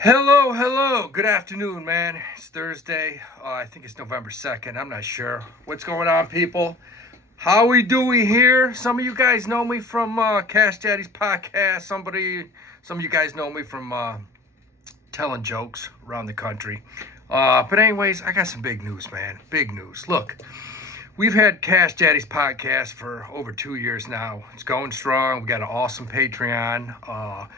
Hello, hello. Good afternoon, man. It's Thursday. I think it's November 2nd. I'm not sure. What's going on, people? Howie Dewey here. Some of you guys know me from Cash Daddy's podcast. Some of you guys know me from telling jokes around the country. But anyways, I got some big news, man. Big news. Look, we've had Cash Daddy's podcast for over 2 years now. It's going strong. We got an awesome Patreon.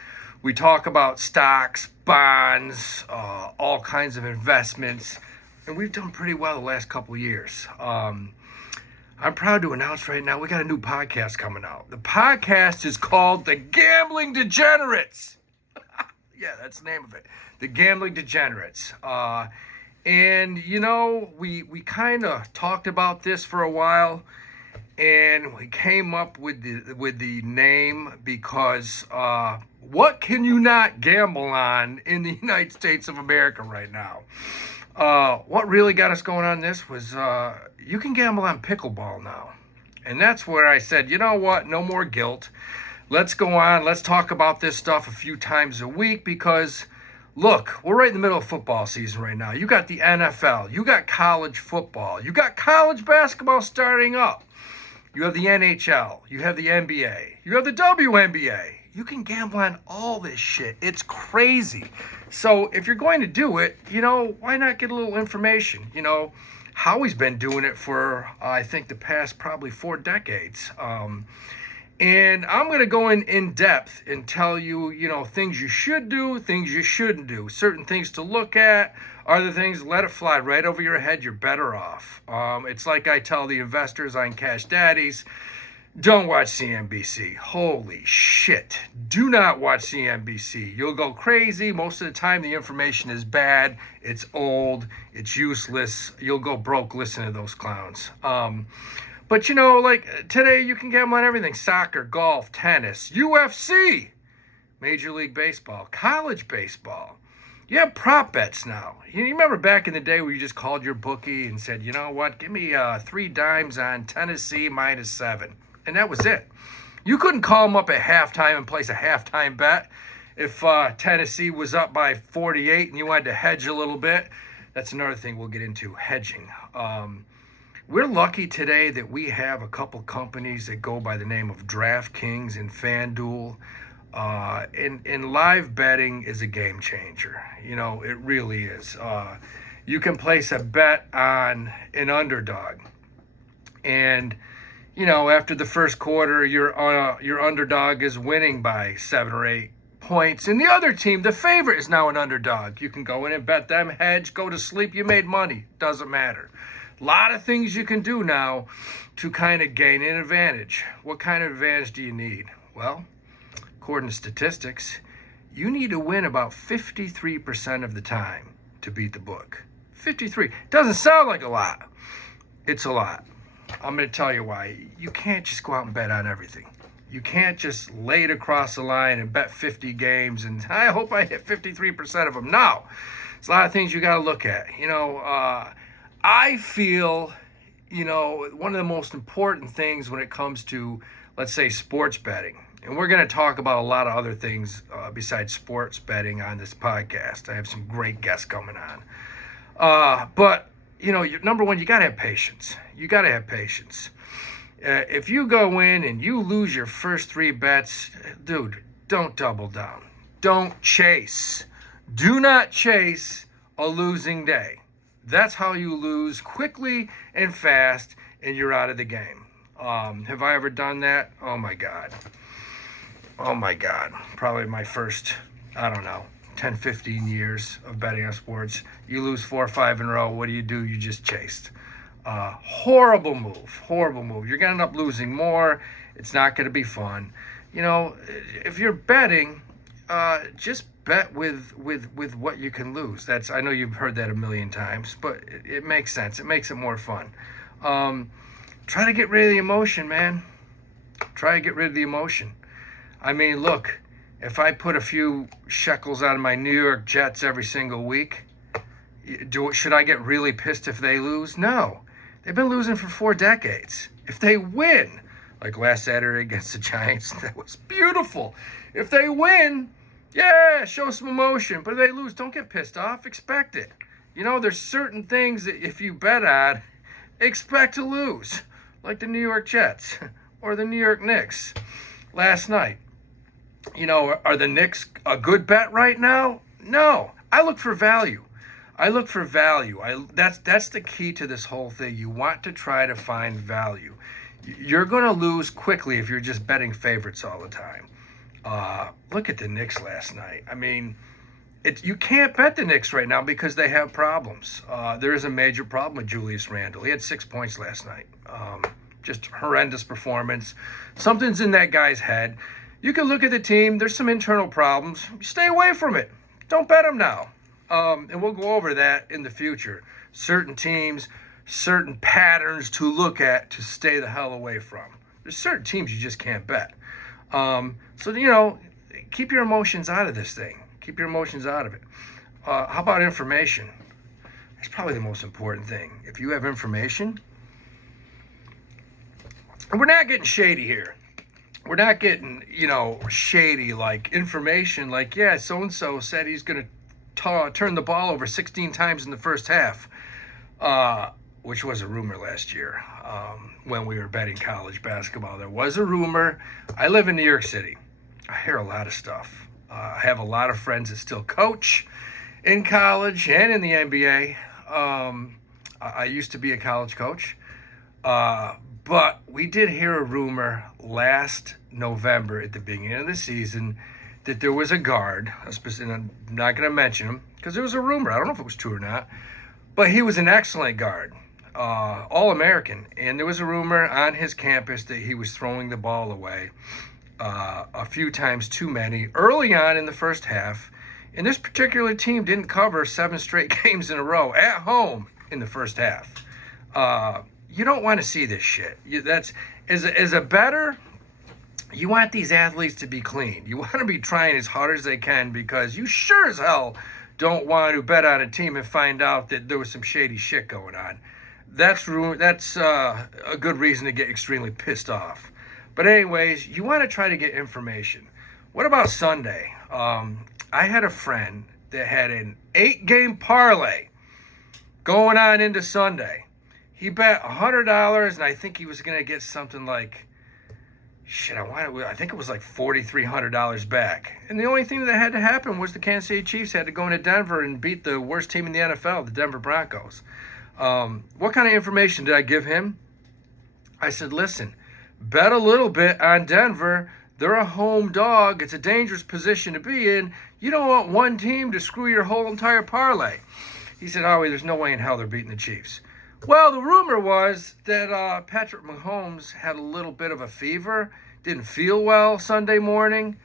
We talk about stocks, bonds, all kinds of investments, and we've done pretty well the last couple of years. I'm proud to announce right now we got a new podcast coming out. The podcast is called The Gambling Degenerates. Yeah, that's the name of it. The Gambling Degenerates. And you know, we kind of talked about this for a while, and we came up with the name because what can you not gamble on in the United States of America right now? What really got us going on this was you can gamble on pickleball now. And that's where I said, you know what, no more guilt. Let's go on. Let's talk about this stuff a few times a week because, look, we're right in the middle of football season right now. You got the NFL. You got college football. You got college basketball starting up. You have the NHL. You have the NBA. You have the WNBA. You can gamble on all this shit. It's crazy. So if you're going to do it, you know, why not get a little information? You know, Howie's been doing it for, I think, the past probably 4 decades. And I'm going to go in depth and tell you, you know, things you should do, things you shouldn't do, certain things to look at, other things, let it fly right over your head. You're better off. It's like I tell the investors on Cash Daddies, don't watch CNBC. Holy shit. Do not watch CNBC. You'll go crazy. Most of the time, the information is bad. It's old. It's useless. You'll go broke listening to those clowns. But you know, like today, you can gamble on everything. Soccer, golf, tennis, UFC, Major League Baseball, college baseball. You have prop bets now. You remember back in the day where you just called your bookie and said, you know what, give me 3 dimes on Tennessee -7. And that was it. You couldn't call them up at halftime and place a halftime bet if Tennessee was up by 48 and you wanted to hedge a little bit. That's another thing we'll get into, hedging. We're lucky today that we have a couple companies that go by the name of DraftKings and FanDuel. And live betting is a game changer. You know, it really is. You can place a bet on an underdog. And, you know, after the first quarter, your underdog is winning by 7 or 8 points. And the other team, the favorite, is now an underdog. You can go in and bet them, hedge, go to sleep. You made money. Doesn't matter. A lot of things you can do now to kind of gain an advantage. What kind of advantage do you need? Well, according to statistics, you need to win about 53% of the time to beat the book. 53. Doesn't sound like a lot. It's a lot. I'm going to tell you why. You can't just go out and bet on everything. You can't just lay it across the line and bet 50 games and I hope I hit 53% of them. No. There's a lot of things you got to look at. You know, I feel, you know, one of the most important things when it comes to, let's say, sports betting, and we're going to talk about a lot of other things besides sports betting on this podcast. I have some great guests coming on. But, you know, number one, you got to have patience. You got to have patience. If you go in and you lose your first 3 bets, dude, don't double down. Don't chase. Do not chase a losing day. That's how you lose quickly and fast, and you're out of the game. Have I ever done that? Oh, my God. Oh, my God. Probably my first, I don't know, 10, 15 years of betting on sports. You lose 4 or 5 in a row. What do? You just chased. Horrible move. Horrible move. You're going to end up losing more. It's not going to be fun. You know, if you're betting, just bet with what you can lose. I know you've heard that a million times, but it makes sense. It makes it more fun. Try to get rid of the emotion, man. Try to get rid of the emotion. I mean, look, if I put a few shekels on my New York Jets every single week, should I get really pissed if they lose? No. They've been losing for 4 decades. If they win, like last Saturday against the Giants, that was beautiful. If they win, Yeah, show some emotion. But if they lose, don't get pissed off. Expect it. There's certain things that if you bet on, expect to lose, like the New York Jets or the New York Knicks last night. Are the Knicks a good bet right now? No. I look for value. That's the key to this whole thing. You want to try to find value. You're going to lose quickly if you're just betting favorites all the time. Look at the Knicks last night. I mean, you can't bet the Knicks right now because they have problems. There is a major problem with Julius Randle. He had 6 points last night. Just horrendous performance. Something's in that guy's head. You can look at the team. There's some internal problems. Stay away from it. Don't bet them now. And we'll go over that in the future. Certain teams, certain patterns to look at to stay the hell away from. There's certain teams you just can't bet. So, keep your emotions out of this thing. Keep your emotions out of it. How about information? That's probably the most important thing. If you have information, and we're not getting shady here. We're not getting, shady like information like, yeah, so-and-so said he's going to turn the ball over 16 times in the first half, which was a rumor last year when we were betting college basketball. There was a rumor. I live in New York City. I hear a lot of stuff. I have a lot of friends that still coach in college and in the NBA. I used to be a college coach. But we did hear a rumor last November at the beginning of the season that there was a guard, and I'm not going to mention him because there was a rumor. I don't know if it was true or not, but he was an excellent guard, All-American. And there was a rumor on his campus that he was throwing the ball away a few times too many early on in the first half. And this particular team didn't cover 7 straight games in a row at home in the first half. You don't want to see this shit. As a bettor, you want these athletes to be clean. You want to be trying as hard as they can because you sure as hell don't want to bet on a team and find out that there was some shady shit going on. That's a good reason to get extremely pissed off. But anyways, you want to try to get information. What about Sunday? I had a friend that had an 8-game parlay going on into Sunday. He bet $100, and I think he was going to get something like, I think it was like $4,300 back. And the only thing that had to happen was the Kansas City Chiefs had to go into Denver and beat the worst team in the NFL, the Denver Broncos. What kind of information did I give him? I said, listen, bet a little bit on Denver. They're a home dog. It's a dangerous position to be in. You don't want one team to screw your whole entire parlay. He said, Howie, there's no way in hell they're beating the Chiefs. Well, the rumor was that Patrick Mahomes had a little bit of a fever, didn't feel well Sunday morning.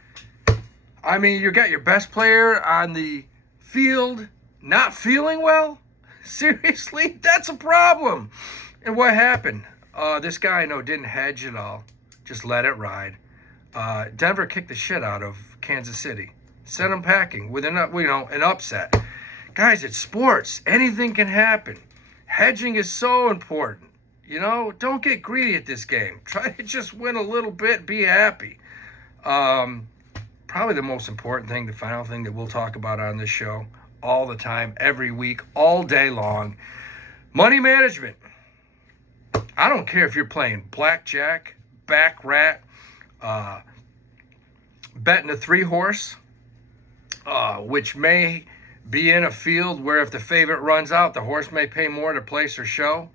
I mean, you got your best player on the field not feeling well? Seriously? That's a problem. And what happened? This guy, didn't hedge at all. Just let it ride. Denver kicked the shit out of Kansas City. Sent them packing with an upset. Guys, it's sports. Anything can happen. Hedging is so important. Don't get greedy at this game. Try to just win a little bit, be happy. Probably the most important thing, the final thing that we'll talk about on this show all the time, every week, all day long, money management. I don't care if you're playing blackjack, baccarat, betting a 3-horse, which may be in a field where if the favorite runs out, the horse may pay more to place or show.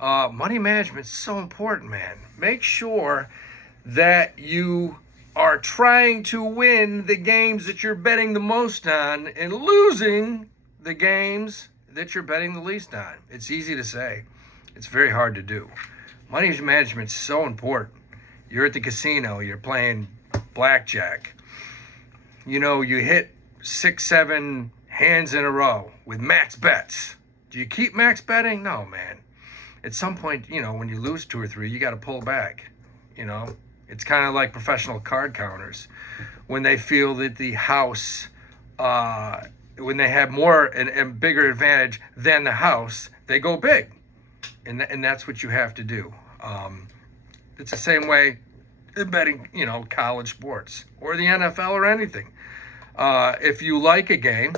Money management is so important, man. Make sure that you are trying to win the games that you're betting the most on and losing the games that you're betting the least on. It's easy to say. It's very hard to do. Money management is so important. You're at the casino. You're playing blackjack. You hit 6, 7 hands in a row with max bets. Do you keep max betting? No, man. At some point, when you lose 2 or 3, you got to pull back. It's kind of like professional card counters. When they feel that the house, when they have more and bigger advantage than the house, they go big. And that's what you have to do. It's the same way in betting, college sports or the NFL or anything. If you like a game,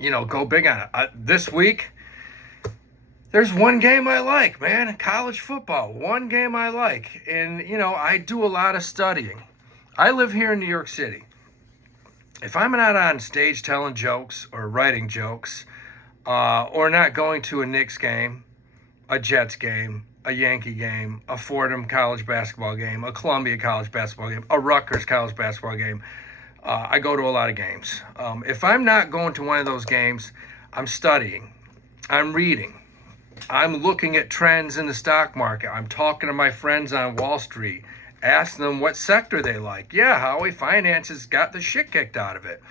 go big on it. This week, there's one game I like, man. College football. One game I like. And, I do a lot of studying. I live here in New York City. If I'm not on stage telling jokes or writing jokes, or not going to a Knicks game, a Jets game, a Yankee game, a Fordham college basketball game, a Columbia college basketball game, a Rutgers college basketball game, I go to a lot of games. If I'm not going to one of those games, I'm studying. I'm reading. I'm looking at trends in the stock market. I'm talking to my friends on Wall Street. Ask them what sector they like. Yeah, Howie, finance has got the shit kicked out of it.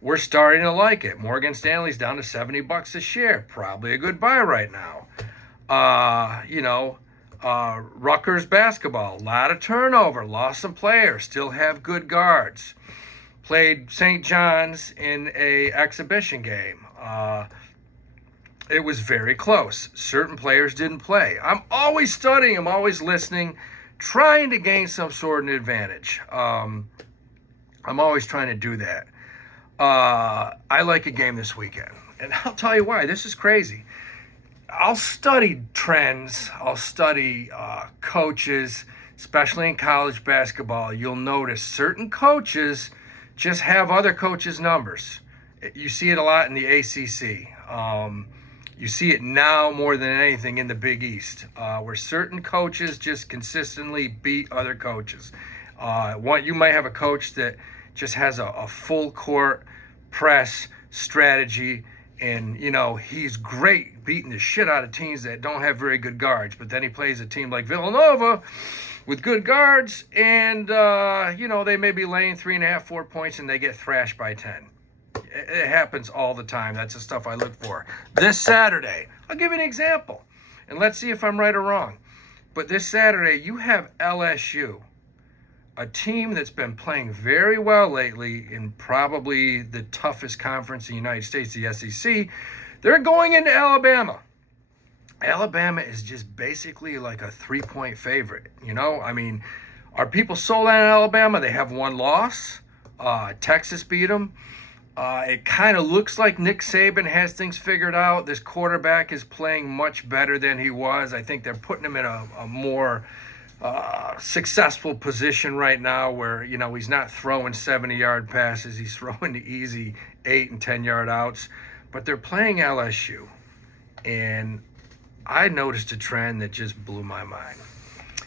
We're starting to like it. Morgan Stanley's down to $70 a share. Probably a good buy right now. Rutgers basketball, a lot of turnover, lost some players, still have good guards. Played St. John's in a exhibition game. It was very close. Certain players didn't play. I'm always studying. I'm always listening, trying to gain some sort of advantage. I'm always trying to do that. I like a game this weekend. And I'll tell you why. This is crazy. I'll study trends. I'll study coaches, especially in college basketball. You'll notice certain coaches just have other coaches' numbers. You see it a lot in the ACC. You see it now more than anything in the Big East, where certain coaches just consistently beat other coaches. You might have a coach that just has a full court press strategy, and he's great beating the shit out of teams that don't have very good guards. But then he plays a team like Villanova with good guards, and they may be laying 3.5, 4 points, and they get thrashed by 10. It happens all the time. That's the stuff I look for. This Saturday, I'll give you an example, and let's see if I'm right or wrong. But this Saturday, you have LSU, a team that's been playing very well lately in probably the toughest conference in the United States, the SEC. They're going into Alabama. Alabama is just basically like a 3-point favorite. Are people sold on Alabama? They have one loss. Texas beat them. It kind of looks like Nick Saban has things figured out. This quarterback is playing much better than he was. I think they're putting him in a more successful position right now where, he's not throwing 70-yard passes. He's throwing the easy 8 and 10-yard outs. But they're playing LSU. And I noticed a trend that just blew my mind.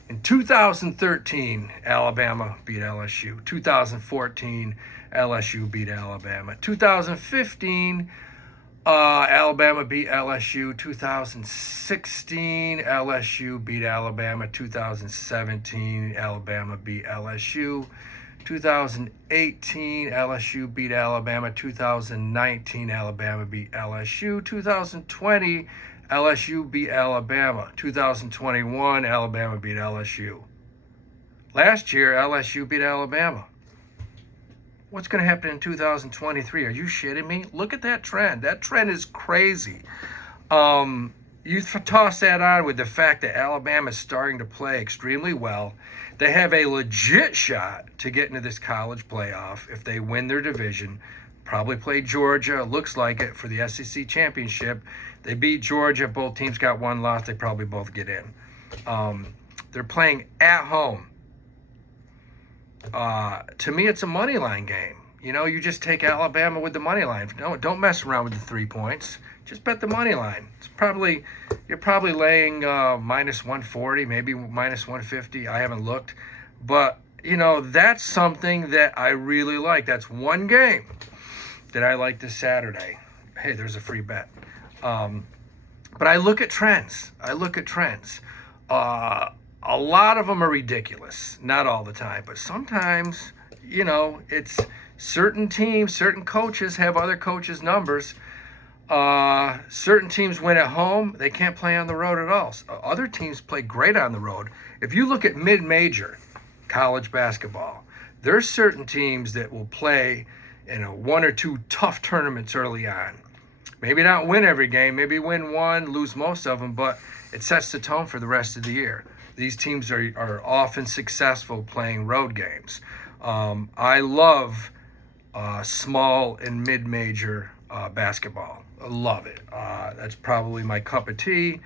In 2013, Alabama beat LSU. 2014, LSU beat Alabama. 2015, Alabama beat LSU. 2016, LSU beat Alabama. 2017, Alabama beat LSU. 2018, LSU beat Alabama. 2019, Alabama beat LSU. 2020, LSU beat Alabama. 2021, Alabama beat LSU. Last year, LSU beat Alabama. What's going to happen in 2023? Are you shitting me? Look at that trend. That trend is crazy. You toss that on with the fact that Alabama is starting to play extremely well. They have a legit shot to get into this college playoff if they win their division. Probably play Georgia, looks like it, for the SEC championship. They beat Georgia. Both teams got one loss. They probably both get in. They're playing at home. To me, it's a money line game. You just take Alabama with the money line. Don't mess around with the 3 points. Just bet the money line. You're probably laying minus 140, maybe minus 150. I haven't looked, but that's something that I really like. That's one game that I like this Saturday. Hey, there's a free bet. But I look at trends. A lot of them are ridiculous. Not all the time, but sometimes, it's certain teams, certain coaches have other coaches' numbers. Certain teams win at home. They can't play on the road at all. Other teams play great on the road. If you look at mid-major college basketball, there's certain teams that will play in one or two tough tournaments early on. Maybe not win every game, maybe win one, lose most of them, but it sets the tone for the rest of the year. These teams are often successful playing road games. I love small and mid-major basketball. I love it. That's probably my cup of tea.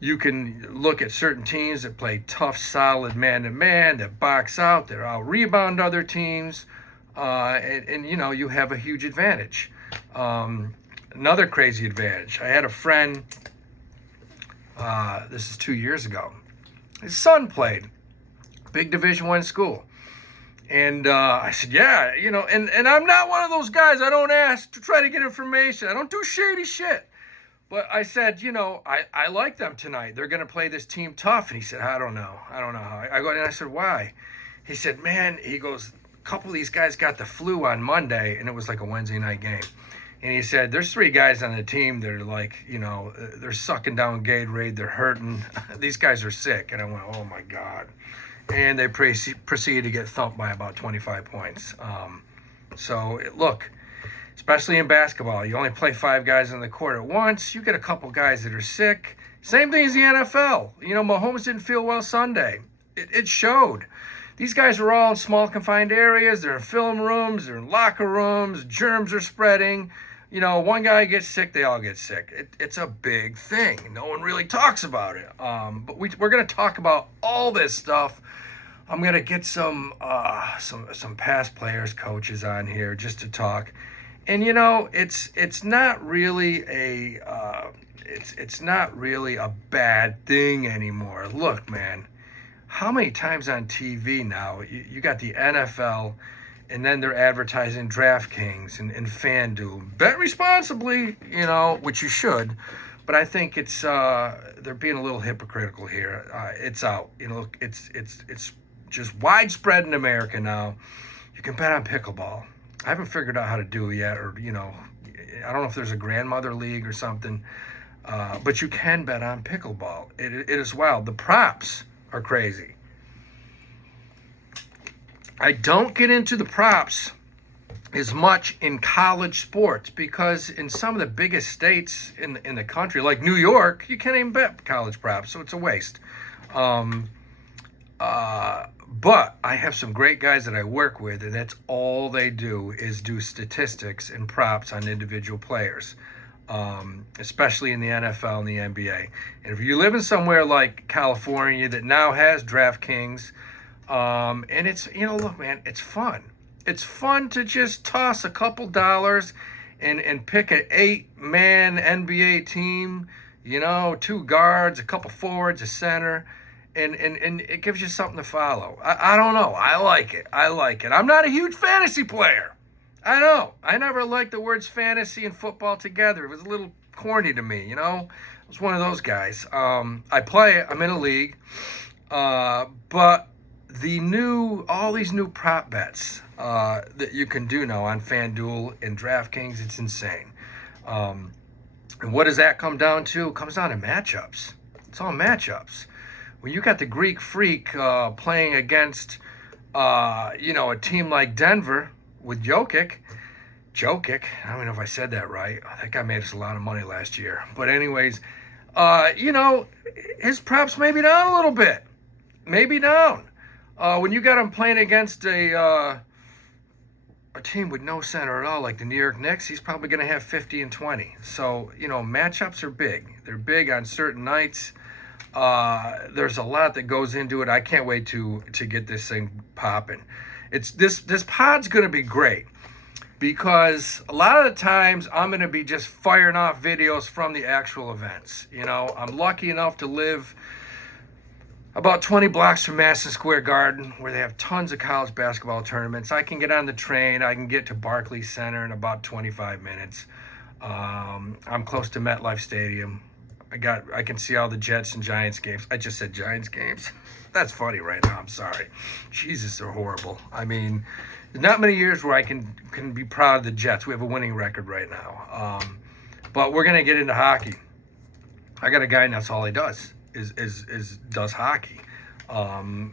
You can look at certain teams that play tough, solid man-to-man, that box out, that out-rebound other teams, and you have a huge advantage. Another crazy advantage. I had a friend, this is 2 years ago. His son played, big Division I school. And I said, yeah, and I'm not one of those guys. I don't ask to try to get information. I don't do shady shit. But I said, I like them tonight. They're going to play this team tough. And he said, I don't know how. I go, and I said, why? He said, man, he goes, a couple of these guys got the flu on Monday, and it was like a Wednesday night game. And he said, there's 3 guys on the team that are like, they're sucking down Gatorade. They're hurting. These guys are sick. And I went, oh, my God. And they proceeded to get thumped by about 25 points. Look, especially in basketball, you only play 5 guys on the court at once. You get a couple guys that are sick. Same thing as the NFL. Mahomes didn't feel well Sunday. It showed. These guys are all in small confined areas. They're in film rooms. They're in locker rooms. Germs are spreading. One guy gets sick, they all get sick. It's a big thing. No one really talks about it. But we're going to talk about all this stuff. I'm going to get some past players, coaches on here just to talk. And it's not really it's not really a bad thing anymore. Look, man, how many times on TV now you got the NFL, and then they're advertising DraftKings and FanDuel. Bet responsibly, which you should. But I think it's they're being a little hypocritical here. It's out. It's just widespread in America now. You can bet on pickleball. I haven't figured out how to do it yet, or I don't know if there's a grandmother league or something. But you can bet on pickleball. It is wild. The props are crazy. I don't get into the props as much in college sports because in some of the biggest states in the country, like New York, you can't even bet college props, so it's a waste. But I have some great guys that I work with, and that's all they do is do statistics and props on individual players, especially in the NFL and the NBA. And if you live in somewhere like California that now has DraftKings, and it's, look, man, it's fun. It's fun to just toss a couple dollars and pick an 8-man NBA team, 2 guards, a couple forwards, a center, and it gives you something to follow. I don't know. I like it. I'm not a huge fantasy player. I know. I never liked the words fantasy and football together. It was a little corny to me, I was one of those guys. I play. I'm in a league. But all these new prop bets that you can do now on FanDuel and DraftKings, it's insane. And what does that come down to? It comes down to matchups. It's all matchups. When you got the Greek Freak playing against, a team like Denver with Jokic, I don't know if I said that right. That guy made us a lot of money last year. But anyways, his props may be down a little bit. Maybe down. When you got him playing against a team with no center at all, like the New York Knicks, he's probably going to have 50 and 20. So, matchups are big. They're big on certain nights. There's a lot that goes into it. I can't wait to get this thing popping. This pod's going to be great because a lot of the times I'm going to be just firing off videos from the actual events. I'm lucky enough to live about 20 blocks from Madison Square Garden, where they have tons of college basketball tournaments. I can get on the train. I can get to Barclays Center in about 25 minutes. I'm close to MetLife Stadium. I can see all the Jets and Giants games. I just said Giants games. That's funny right now. I'm sorry. Jesus, they're horrible. I mean, there's not many years where I can be proud of the Jets. We have a winning record right now. But we're gonna get into hockey. I got a guy, and that's all he does. Does hockey. I'll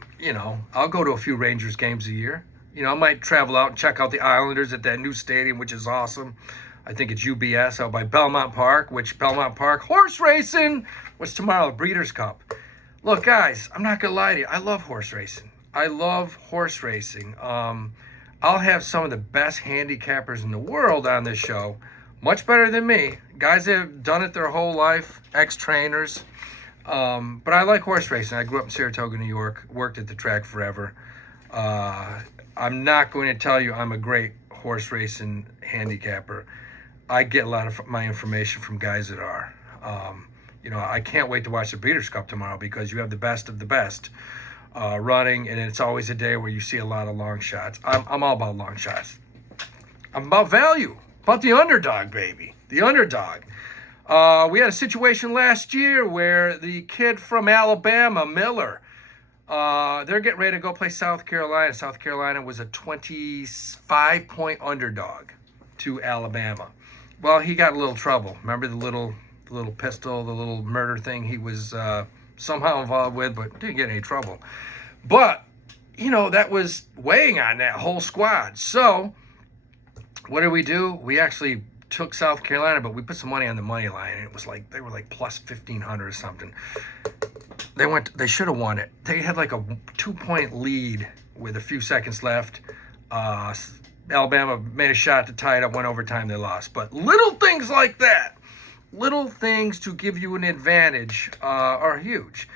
go to a few Rangers games a year. I might travel out and check out the Islanders at that new stadium, which is awesome. I think it's UBS out by Belmont Park, horse racing, what's tomorrow, Breeders' Cup. Look, guys, I'm not going to lie to you. I love horse racing. I'll have some of the best handicappers in the world on this show, much better than me. Guys that have done it their whole life, ex-trainers. But I like horse racing. I grew up in Saratoga, New York, worked at the track forever. I'm not going to tell you I'm a great horse racing handicapper. I get a lot of my information from guys that are. I can't wait to watch the Breeders' Cup tomorrow because you have the best of the best running, and it's always a day where you see a lot of long shots. I'm all about long shots. I'm about value, about the underdog, baby. The underdog. We had a situation last year where the kid from Alabama, Miller, they're getting ready to go play South Carolina. South Carolina was a 25-point underdog to Alabama. Well, he got a little trouble. Remember the little pistol, the little murder thing he was somehow involved with, but didn't get any trouble. But, that was weighing on that whole squad. So, what did we do? We actually took South Carolina, but we put some money on the money line, and it was like they were like plus 1,500 or something. They should have won it. They had like a 2-point lead with a few seconds left. Alabama made a shot to tie it up, went overtime, they lost. But little things like that, little things to give you an advantage are huge.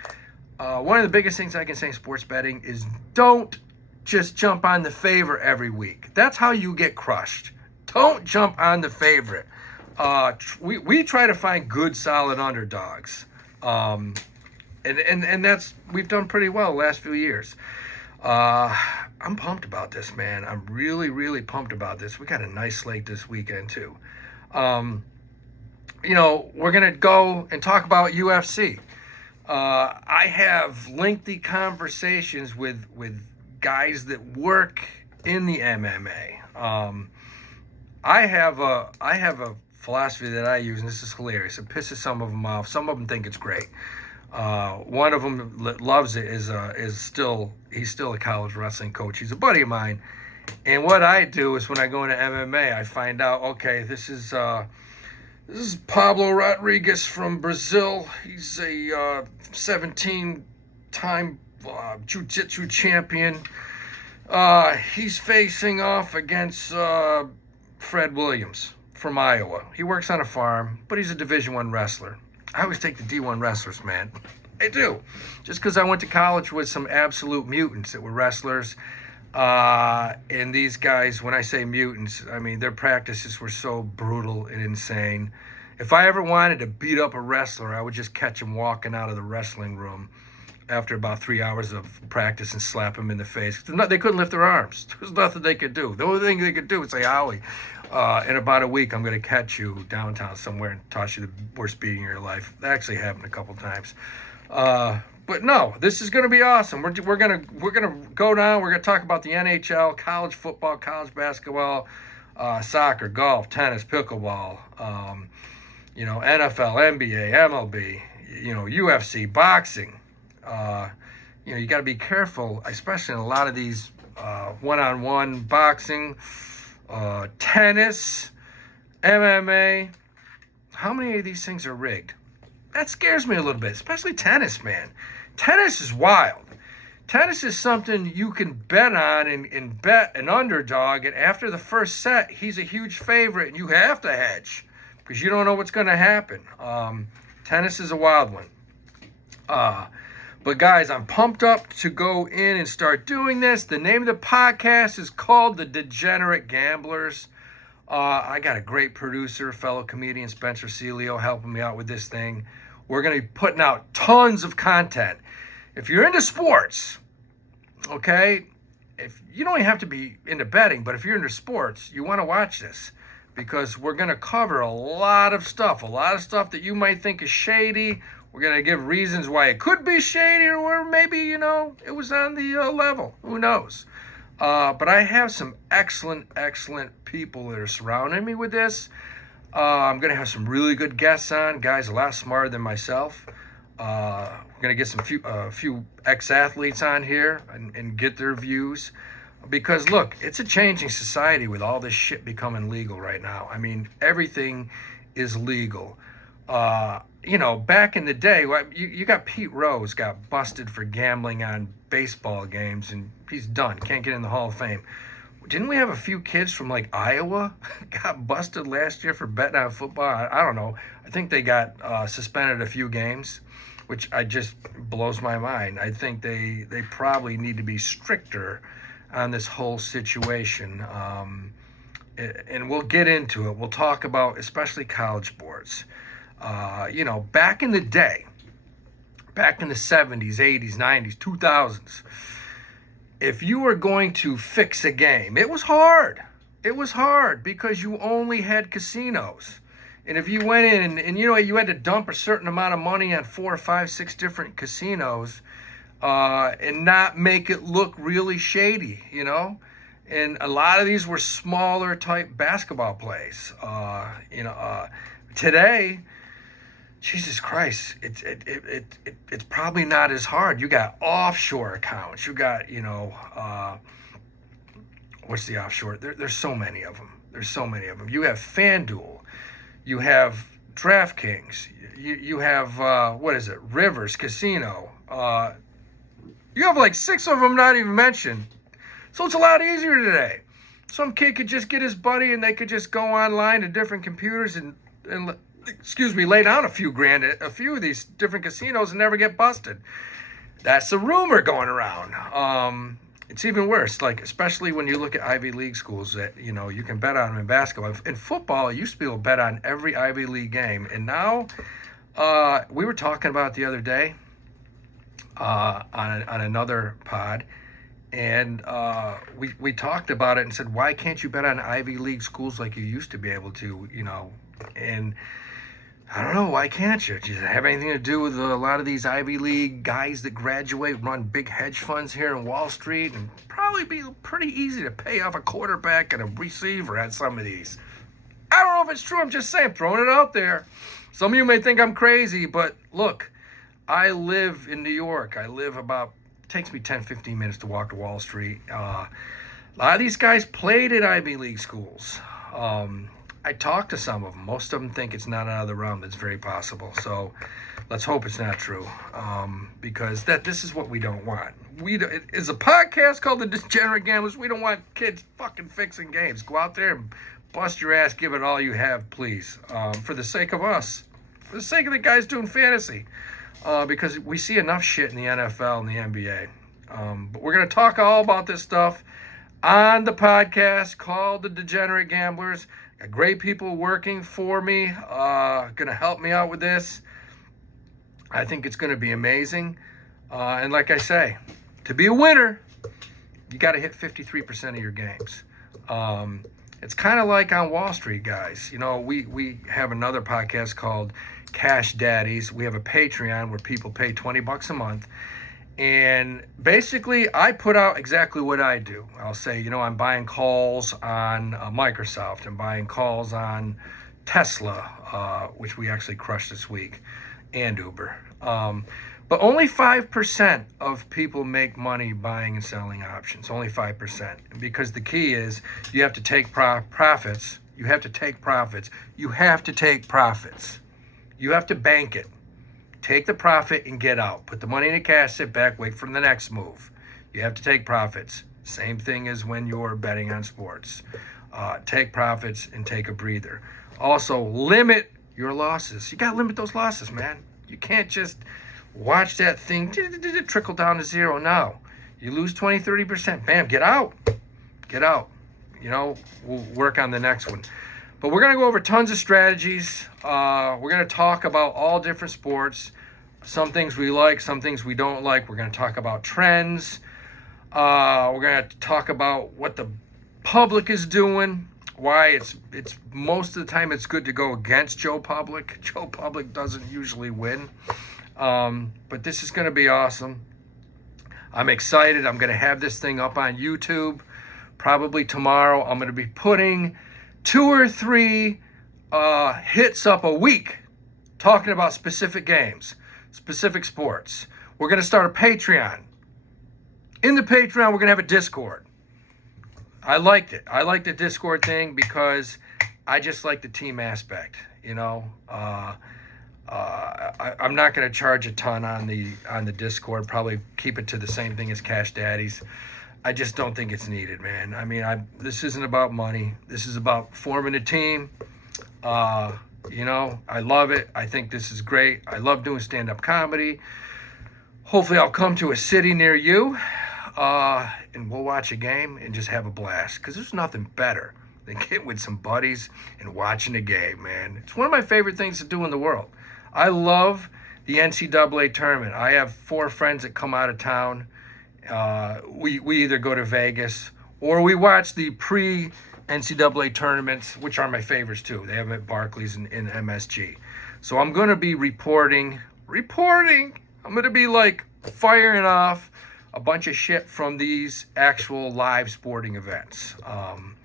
One of the biggest things I can say in sports betting is don't just jump on the favorite every week. That's how you get crushed. Don't jump on the favorite. We try to find good, solid underdogs. And that's, we've done pretty well the last few years. I'm pumped about this, man. I'm really, really pumped about this. We got a nice slate this weekend, too. We're going to go and talk about UFC. I have lengthy conversations with guys that work in the MMA. I have a philosophy that I use, and this is hilarious. It pisses some of them off. Some of them think it's great. One of them loves it. He's still a college wrestling coach. He's a buddy of mine. And what I do is when I go into MMA, I find out, okay, this is Pablo Rodriguez from Brazil. He's a 17-time jiu-jitsu champion. He's facing off against Fred Williams from Iowa. He works on a farm, but he's a Division I wrestler. I always take the D1 wrestlers, man. I do. Just because I went to college with some absolute mutants that were wrestlers. And these guys, when I say mutants, I mean their practices were so brutal and insane. If I ever wanted to beat up a wrestler, I would just catch him walking out of the wrestling room after about 3 hours of practice and slap him in the face. They couldn't lift their arms. There was nothing they could do. The only thing they could do was say, Howie, in about a week, I'm going to catch you downtown somewhere and toss you the worst beating of your life. That actually happened a couple times. But no, this is going to be awesome. We're going to go down. We're going to talk about the NHL, college football, college basketball, soccer, golf, tennis, pickleball, NFL, NBA, MLB, UFC, boxing. You got to be careful, especially in a lot of these one-on-one boxing, tennis, MMA. How many of these things are rigged? That scares me a little bit, especially tennis, man. Tennis is wild. Tennis is something you can bet on and bet an underdog, and after the first set, he's a huge favorite, and you have to hedge because you don't know what's going to happen. Tennis is a wild one. But guys, I'm pumped up to go in and start doing this. The name of the podcast is called The Degenerate Gamblers. I got a great producer, fellow comedian Spencer Celio, helping me out with this thing. We're going to be putting out tons of content. If you're into sports, okay, if you don't even have to be into betting, but if you're into sports, you want to watch this because we're going to cover a lot of stuff that you might think is shady. We're going to give reasons why it could be shady or maybe, it was on the level. Who knows? But I have some excellent people that are surrounding me with this. I'm going to have some really good guests on, guys a lot smarter than myself. We're going to get a few ex-athletes on here and get their views. Because, look, it's a changing society with all this shit becoming legal right now. I mean, everything is legal. Back in the day, you got Pete Rose got busted for gambling on baseball games, and he's done. Can't get in the Hall of Fame. didn't we have a few kids from like Iowa got busted last year for betting on football? I don't know. I think they got suspended a few games, which I just blows my mind. I think they probably need to be stricter on this whole situation. And we'll get into it. We'll talk about especially college sports. Back in the day, back in the 70s, 80s, 90s, 2000s, if you were going to fix a game, it was hard. It was hard because you only had casinos. And if you went in and you had to dump a certain amount of money on 4 or 5, 6 different casinos and not make it look really shady, And a lot of these were smaller type basketball plays. Today, Jesus Christ, it's probably not as hard. You got offshore accounts. You got, what's the offshore? There's so many of them. You have FanDuel. You have DraftKings. You have, Rivers Casino. You have like 6 of them not even mentioned. So it's a lot easier today. Some kid could just get his buddy and they could just go online to different computers and lay down a few grand at a few of these different casinos and never get busted. That's a rumor going around. It's even worse, like especially when you look at Ivy League schools that, you can bet on them in basketball. In football, you used to be able to bet on every Ivy League game. And now, we were talking about it the other day on another pod. And we talked about it and said, why can't you bet on Ivy League schools like you used to be able to, And I don't know, why can't you? Does it have anything to do with a lot of these Ivy League guys that graduate, run big hedge funds here in Wall Street, and probably be pretty easy to pay off a quarterback and a receiver at some of these? I don't know if it's true. I'm just saying, throwing it out there. Some of you may think I'm crazy, but look, I live in New York. Takes me 10, 15 minutes to walk to Wall Street. A lot of these guys played at Ivy League schools. I talked to some of them. Most of them think it's not out of the realm. It's very possible. So let's hope it's not true, because this is what we don't want. It is a podcast called The Degenerate Gamblers. We don't want kids fucking fixing games. Go out there and bust your ass. Give it all you have, please, for the sake of us, for the sake of the guys doing fantasy. Because we see enough shit in the NFL and the NBA. But we're going to talk all about this stuff on the podcast called The Degenerate Gamblers. Got great people working for me, going to help me out with this. I think it's going to be amazing. And like I say, to be a winner, you got to hit 53% of your games. It's kind of like on Wall Street, guys. We have another podcast called Cash Daddies. We have a Patreon where people pay $20 a month. And basically, I put out exactly what I do. I'll say, I'm buying calls on Microsoft. I'm buying calls on Tesla, which we actually crushed this week, and Uber. But only 5% of people make money buying and selling options. Only 5%. Because the key is you have to take profits. You have to take profits. You have to take profits. You have to bank it. Take the profit and get out. Put the money in the cash, sit back, wait for the next move. You have to take profits. Same thing as when you're betting on sports. Take profits and take a breather. Also, limit your losses. You got to limit those losses, man. You can't just watch that thing trickle down to zero. No. You lose 20, 30%. Bam, get out. Get out. We'll work on the next one. But we're going to go over tons of strategies. We're going to talk about all different sports. Some things we like, some things we don't like. We're going to talk about trends. We're going to talk about what the public is doing, why it's most of the time it's good to go against Joe Public. Joe Public doesn't usually win. But this is going to be awesome. I'm excited. I'm going to have this thing up on YouTube probably tomorrow. I'm going to be putting 2 or 3 hits up a week talking about specific games, specific sports. We're going to start a Patreon. In the Patreon, we're going to have a Discord. I liked it. I like the Discord thing because I just like the team aspect, I'm not going to charge a ton on the Discord. Probably keep it to the same thing as Cash Daddies. I just don't think it's needed, man. I mean, this isn't about money. This is about forming a team. I love it. I think this is great. I love doing stand-up comedy. Hopefully I'll come to a city near you, and we'll watch a game and just have a blast. Because there's nothing better than getting with some buddies and watching a game, man. It's one of my favorite things to do in the world. I love the NCAA tournament. I have 4 friends that come out of town. We either go to Vegas or we watch the pre-NCAA tournaments, which are my favorites too. They have them at Barclays and MSG. So I'm going to be reporting. I'm going to be like firing off a bunch of shit from these actual live sporting events. And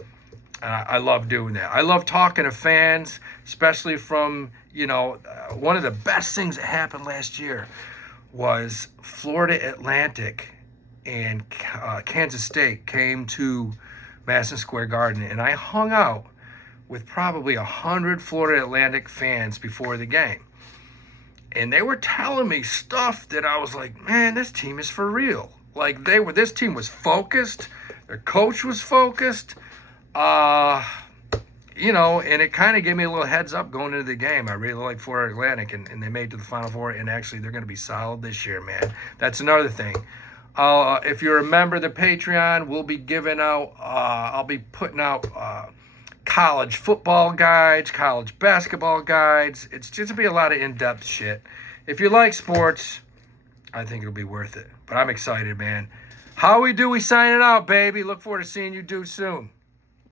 I love doing that. I love talking to fans, especially from, one of the best things that happened last year was Florida Atlantic and Kansas State came to Madison Square Garden, and I hung out with probably 100 Florida Atlantic fans before the game. And they were telling me stuff that I was like, man, this team is for real. Like this team was focused. Their coach was focused. And it kind of gave me a little heads up going into the game. I really like Florida Atlantic, and they made it to the Final Four, and actually they're going to be solid this year, man. That's another thing. If you're a member of the Patreon, we'll be giving out, I'll be putting out college football guides, college basketball guides. It's just going to be a lot of in-depth shit. If you like sports, I think it'll be worth it. But I'm excited, man. Howie Dewey signing out, baby. Look forward to seeing you dudes soon.